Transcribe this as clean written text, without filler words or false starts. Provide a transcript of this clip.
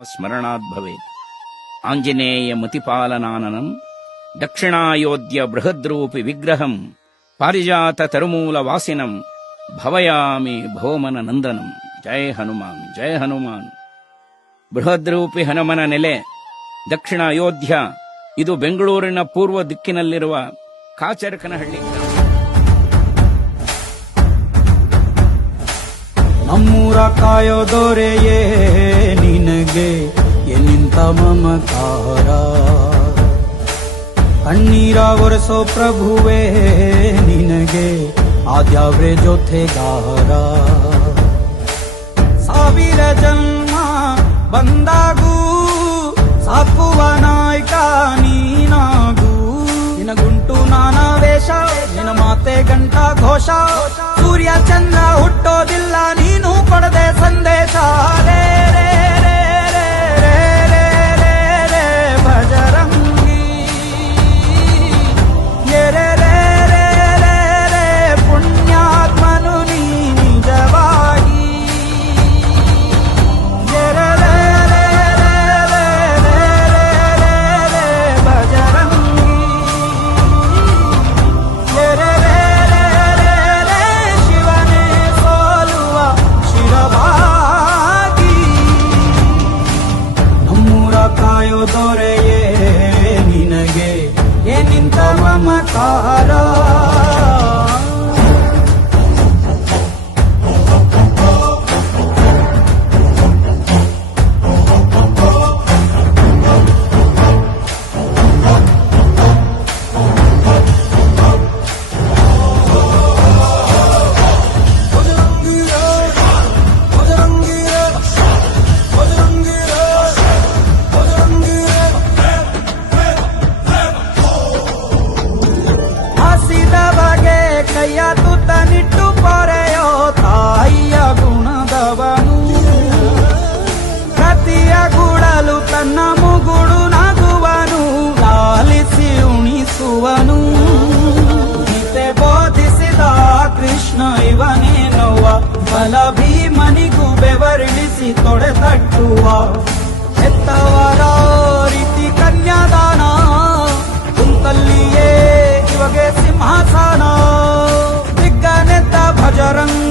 ಸ್ಮರಣಾತ್ ಭವೇತ್. ಆಂಜನೇಯ ಮತಿಪಾಲನಾನನಂ ದಕ್ಷಿಣಾಯೋಧ್ಯ ಬೃಹದ್ರೂಪಿ ವಿಗ್ರಹಂ ಪಾರಿಜಾತ ತರುಮೂಲ ವಾಸಿನಂ ಭವಯಾಮಿ ಭವಮನ ನಂದನಂ. ಜಯ ಹನುಮಾನ್, ಜಯ ಹನುಮಾನ್. ಬೃಹದ್ರೂಪಿ ಹನುಮನ ನೆಲೆ ದಕ್ಷಿಣ ಅಯೋಧ್ಯ. ಇದು ಬೆಂಗಳೂರಿನ ಪೂರ್ವ ದಿಕ್ಕಿನಲ್ಲಿರುವ ಕಾಚರಕನಹಳ್ಳಿ ಗ್ರಾಮ. ನಮ್ಮೂರ ಕಾಯೋ ದೊರೆಯೇ ನಿನಗೆ ಎನ್ನಿಂತ ಮಮಕಾರ, ಕಣ್ಣೀರ ಒರೆಸೋ ಪ್ರಭುವೇ ನಿನಗೆ ಆದ್ಯಾವ್ರೆ ಜೊತೆಗಾರ. ಸಾವಿರ ಜನ್ಮ ಬಂದಾಗೂ ಸಾಕುವ ನಾಯಕ ನೀನಾಗೂ. ನಿನಗುಂಟು ನಾನಾ ವೇಷ, ನಿನ ಮಾತೆ ಗಂಟ ಘೋಷ. ಸೂರ್ಯ ಚಂದ್ರ ಹುಟ್ಟೋದಿಲ್ಲ ನೀನು ಕೊಡದೆ ಸಂದೇಶ. ರೇ ರೇ ರೇ ರೇ ರೇ ರೇ ರೇ ರೇ ಭಜರಂಗಿ. ರೇ ರೇ ರೇ ರೇ ರೇ ಪುಣ್ಯಾತ್ಮನು ನೀ ನಿಜವಾಗಿ. ರೇ ರೇ ರೇ ರೇ ರೇ ರೇ ರೇ ರೇ ಭಜರಂಗಿ. ರೇ ರೇ ರೇ ರೇ ರೇ ಶಿವನೇ ಸೋಲುವ ಶಿರವಾಗಿ. ನಮ್ಮೂರ ಕಾಯೋ ದೊರೆಯೇ ನಿನಗೆ ಏನಿಂತ ಮಮಕಾರ. ಹಸಿದ ಬಗೆ ಕೈಯ ತುತ್ತನಿಟ್ಟು ಪೊರೆಯೋ ತಾಯಿಯ ಗುಣದವನು. ಪ್ರತಿಯ ಗುಡಲು ತನ್ನ ಮುಗುಡು ನಗುವನು, ಲಾಲಿಸಿ ಉಣಿಸುವನು. ಗೀತೆ ಬೋಧಿಸಿದ ಕೃಷ್ಣ ಇವನೇನೋವ, ಬಲ ಭೀಮನಿಗೂ ಬೆವರಿಳಿಸಿ ತೊಡೆ ತಟ್ಟುವ. ಹೆತ್ತವರ ರೀತಿ ಕನ್ಯಾದಾನ, ಕುಂತಲ್ಲಿಯೇ ಇವಾಗೆ ಸಿಂಹಾಸನ. ದಿಗ್ಗನೆತ್ತ ಭಜರಂಗ